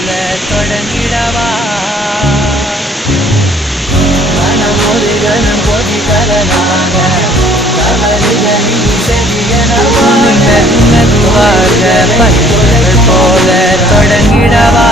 போல தொடங்கிடவா மனம் ஒரு கணம் கொதிகலனாக தவறுகளில் செவியனவா மெதுவாக பனித்துளிகள் போல தொடங்கிடவா